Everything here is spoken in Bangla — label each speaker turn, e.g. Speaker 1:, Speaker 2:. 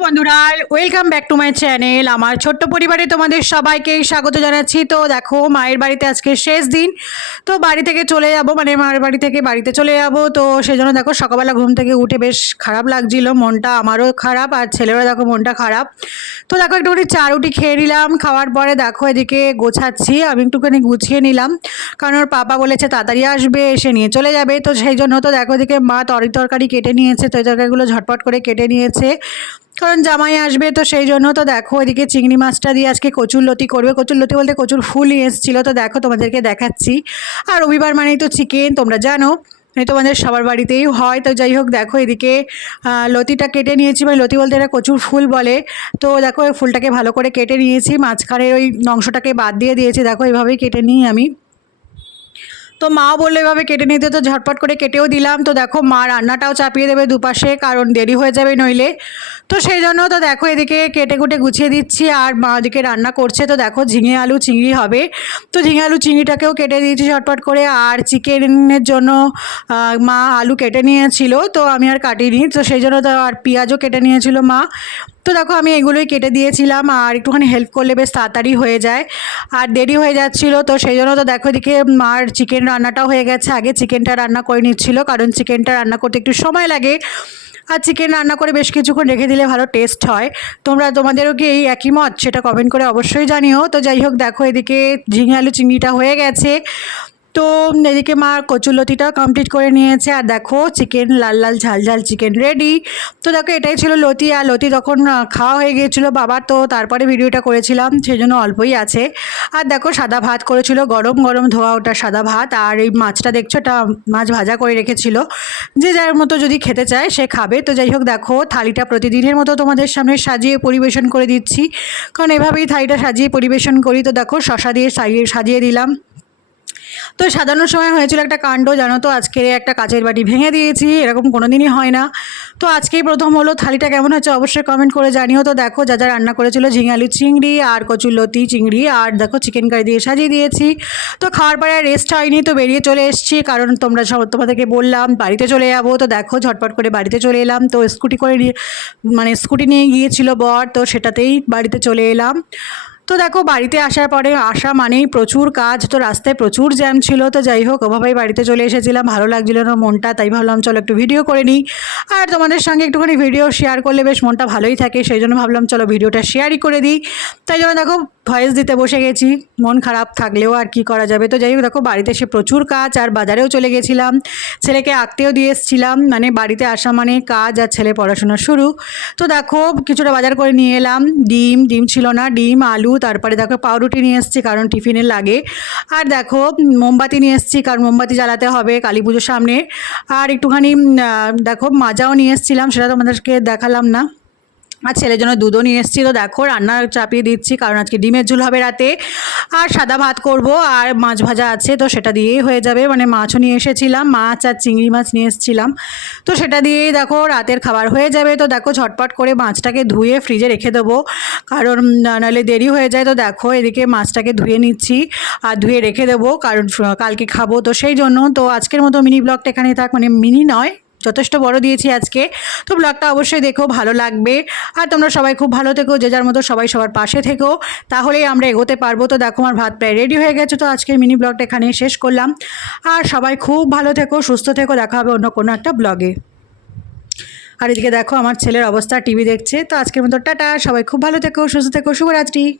Speaker 1: বন্ধুরা welcome back to my channel আমার ছোট্ট পরিবারে তোমাদের সবাইকে স্বাগত জানাচ্ছি। তো দেখো, মায়ের বাড়িতে আজকে শেষ দিন। তো বাড়ি থেকে চলে যাব মানে মায়ের বাড়ি থেকে বাড়িতে চলে যাব। তো সেই জন্য দেখো, সকালবেলা ঘুম থেকে উঠে বেশ খারাপ লাগছিল। মনটা আমারও খারাপ আর ছেলেরও দেখো মনটা খারাপ। তো দেখো, একটুখানি চা রুটি খেয়ে নিলাম। খাওয়ার পরে দেখো, এদিকে গোছাচ্ছি। আমি একটুখানি গুছিয়ে নিলাম। কারণ ওর পাপা বলেছে তাড়াতাড়ি আসবে এসে নিয়ে চলে যাবে। তো সেই জন্য তো দেখো, এদিকে মা তরি তরকারি কেটে নিয়েছে। তো এই তরকারিগুলো ঝটপট করে কেটে নিয়েছে। কারণ জামাই আসবে, তো সেই জন্য তো দেখো এদিকে চিংড়ি মাছটা দিয়ে আজকে কচুর লতি করবে। কচুর লতি বলতে কচুর ফুল নিয়ে এসেছিল, তো দেখো তোমাদেরকে দেখাচ্ছি। আর রবিবার মানেই তো চিকেন, তোমরা জানো, এই তোমাদের সবার বাড়িতেই হয়। তো যাই হোক, দেখো এদিকে লতিটা কেটে নিয়েছি মানে লতি বলতে এটা কচুর ফুল বলে। তো দেখো ওই ফুলটাকে ভালো করে কেটে নিয়েছি মাঝখানের ওই অংশটাকে বাদ দিয়ে দিয়েছি, দেখো এইভাবেই কেটে নিই আমি। তো মাও বলল এভাবে কেটে নিতে, তো ঝটপট করে কেটেও দিলাম। তো দেখো মা রান্নাটাও চাপিয়ে দেবে দুপাশে, কারণ দেরি হয়ে যাবে নইলে। তো সেই জন্য তো দেখো এদিকে কেটে কুটে গুছিয়ে দিচ্ছি আর মা ওদিকে রান্না করছে, তো দেখো ঝিঙে আলু চিংড়ি হবে। তো ঝিঙে আলু চিংড়িটাকেও কেটে দিয়েছি ঝটপট করে আর চিকেনের জন্য মা আলু কেটে নিয়েছিল, তো আমি আর কাটিনি, তো সেই জন্য তো আর পেঁয়াজও কেটে নিয়েছিল মা। তো দেখো আমি এগুলোই কেটে দিয়েছিলাম আর একটুখানি হেল্প করলে বেশ তাড়াতাড়ি হয়ে যায়, আর দেরি হয়ে যাচ্ছিল, তো সেই জন্য তো দেখো এদিকে মার চিকেন রান্নাটাও হয়ে গেছে, আগে চিকেনটা রান্না করে নিচ্ছিল, কারণ চিকেনটা রান্না করতে একটু সময় লাগে। আর চিকেন রান্না করে বেশ কিছুক্ষণ রেখে দিলে ভালো টেস্ট হয়। তোমরা, তোমাদেরও কি এই একই মত? সেটা কমেন্ট করে অবশ্যই জানিও। তো যাই হোক, দেখো এদিকে ঝিঙে আলু চিংড়িটা হয়ে গেছে। তো এদিকে মা কচুলতিটাও কমপ্লিট করে নিয়েছে। আর দেখো চিকেন লাল লাল, ঝাল ঝাল চিকেন রেডি তো দেখো এটাই ছিল লতি। আর লতি তখন খাওয়া হয়ে গিয়েছিল বাবার। তো তারপরে ভিডিওটা করেছিলাম সেই জন্য অল্পই আছে। আর দেখো সাদা ভাত করেছিল, গরম গরম ধোয়া ওটা সাদা ভাত। আর এই মাছটা দেখছ, এটা মাছ ভাজা করে রেখেছিল। যে যার মতো যদি খেতে চায়, সে খাবে। তো যাই হোক, দেখো থালিটা প্রতিদিনের মতো তোমাদের সামনে সাজিয়ে পরিবেশন করে দিচ্ছি। কারণ এভাবেই থালিটা সাজিয়ে পরিবেশন করি। তো দেখো শশা দিয়ে সাজিয়ে সাজিয়ে দিলাম। তো সাজানোর সময় হয়েছিল একটা কাণ্ড, জানো তো? আজকে একটা কাচের বাটি ভেঙে দিয়েছি, এরকম কোনো দিনই হয় না। তো আজকেই প্রথম হলো, থালিটা কেমন হচ্ছে অবশ্যই কমেন্ট করে জানিও। তো দেখো, যা যা রান্না করেছিল, ঝিঙে আলু চিংড়ি আর কচুর লতি চিংড়ি আর দেখো চিকেন কারি দিয়ে সাজিয়ে দিয়েছি। তো খাওয়ার পরে আর রেস্ট হয়নি, তো বেরিয়ে চলে এসেছি, কারণ তোমরা সব, তোমাদেরকে বললাম, বাড়িতে চলে যাব। তো দেখো, ঝটপট করে বাড়িতে চলে এলাম। তো স্কুটি করে মানে স্কুটি নিয়ে গিয়েছিল বর, তো সেটাতেই বাড়িতে চলে এলাম। তো দেখো, বাড়িতে আসার পরে আসা মানেই প্রচুর কাজ, তো রাস্তায় প্রচুর জ্যাম ছিল, তো যাই হোক, ওভাবেই বাড়িতে চলে এসেছিলাম, ভালো লাগছিল না মনটা, তাই ভাবলাম চলো একটু ভিডিও করে নিই। আর তোমাদের সঙ্গে একটুখানি ভিডিও শেয়ার করলে বেশ মনটা ভালোই থাকে, সেই জন্য ভাবলাম চলো ভিডিওটা শেয়ারই করে দিই। তাই জন্য দেখো ভয়েস দিতে বসে গেছি, মন খারাপ থাকলেও আর কি করা যাবে? তো যাই হোক দেখো বাড়িতে এসে প্রচুর কাজ, আর বাজারেও চলে গেছিলাম। ছেলেকে আঁকতেও দিয়ে এসেছিলাম মানে বাড়িতে আসা মানে কাজ আর ছেলে পড়াশোনা শুরু। তো দেখো কিছুটা বাজার করে নিয়ে এলাম, ডিম ডিম ছিল না, ডিম, আলু, তারপরে দেখো পাউরুটি নিয়ে এসেছি কারণ টিফিনে লাগে। আর দেখো মোমবাতি নিয়ে এসেছি, কারণ মোমবাতি জ্বালাতে হবে কালী পুজোর সামনে। আর একটুখানি দেখো মাজাও নিয়ে এসেছিলাম, সেটা তোমাদেরকে দেখালাম না। আর ছেলের জন্য দুধও নিয়ে এসেছিল, দেখো রান্না চাপিয়ে দিচ্ছি, কারণ আজকে ডিমের ঝুল হবে রাতে। আর সাদা ভাত করব, আর মাছ ভাজা আছে, তো সেটা দিয়েই হয়ে যাবে। মানে মাছও নিয়ে এসেছিলাম, মাছ আর চিংড়ি মাছ নিয়ে এসেছিলাম। তো সেটা দিয়েই দেখো রাতের খাবার হয়ে যাবে, তো দেখো ঝটপট করে মাছটাকে ধুয়ে ফ্রিজে রেখে দেবো। কারণ নাহলে দেরি হয়ে যায়, তো দেখো এদিকে মাছটাকে ধুয়ে নিচ্ছি, আর ধুয়ে রেখে দেবো, কারণ কালকে খাব তো সেই জন্য। তো আজকের মতো মিনি ব্লগটা এখানেই থাক মানে মিনি নয় যথেষ্ট বড় দিয়েছি আজকে। তো ব্লগটা অবশ্যই দেখো, ভালো লাগবে। আর তোমরা সবাই খুব ভালো থেকো, যে যার মতো সবাই সবার পাশে থেকো। তাহলেই আমরা এগোতে পারব। তো দেখো, আমার ভাত প্রায় রেডি হয়ে গেছে। তো আজকের মিনি ব্লগটা এখানে শেষ করলাম। আর সবাই খুব ভালো থেকো, সুস্থ থেকো। দেখা হবে অন্য কোনো একটা ব্লগে আর এদিকে দেখো, আমার ছেলের অবস্থা টিভি দেখছে। তো আজকের মতো টাটা। সবাই খুব ভালো থেকো, সুস্থ থেকো। শুভরাত্রি।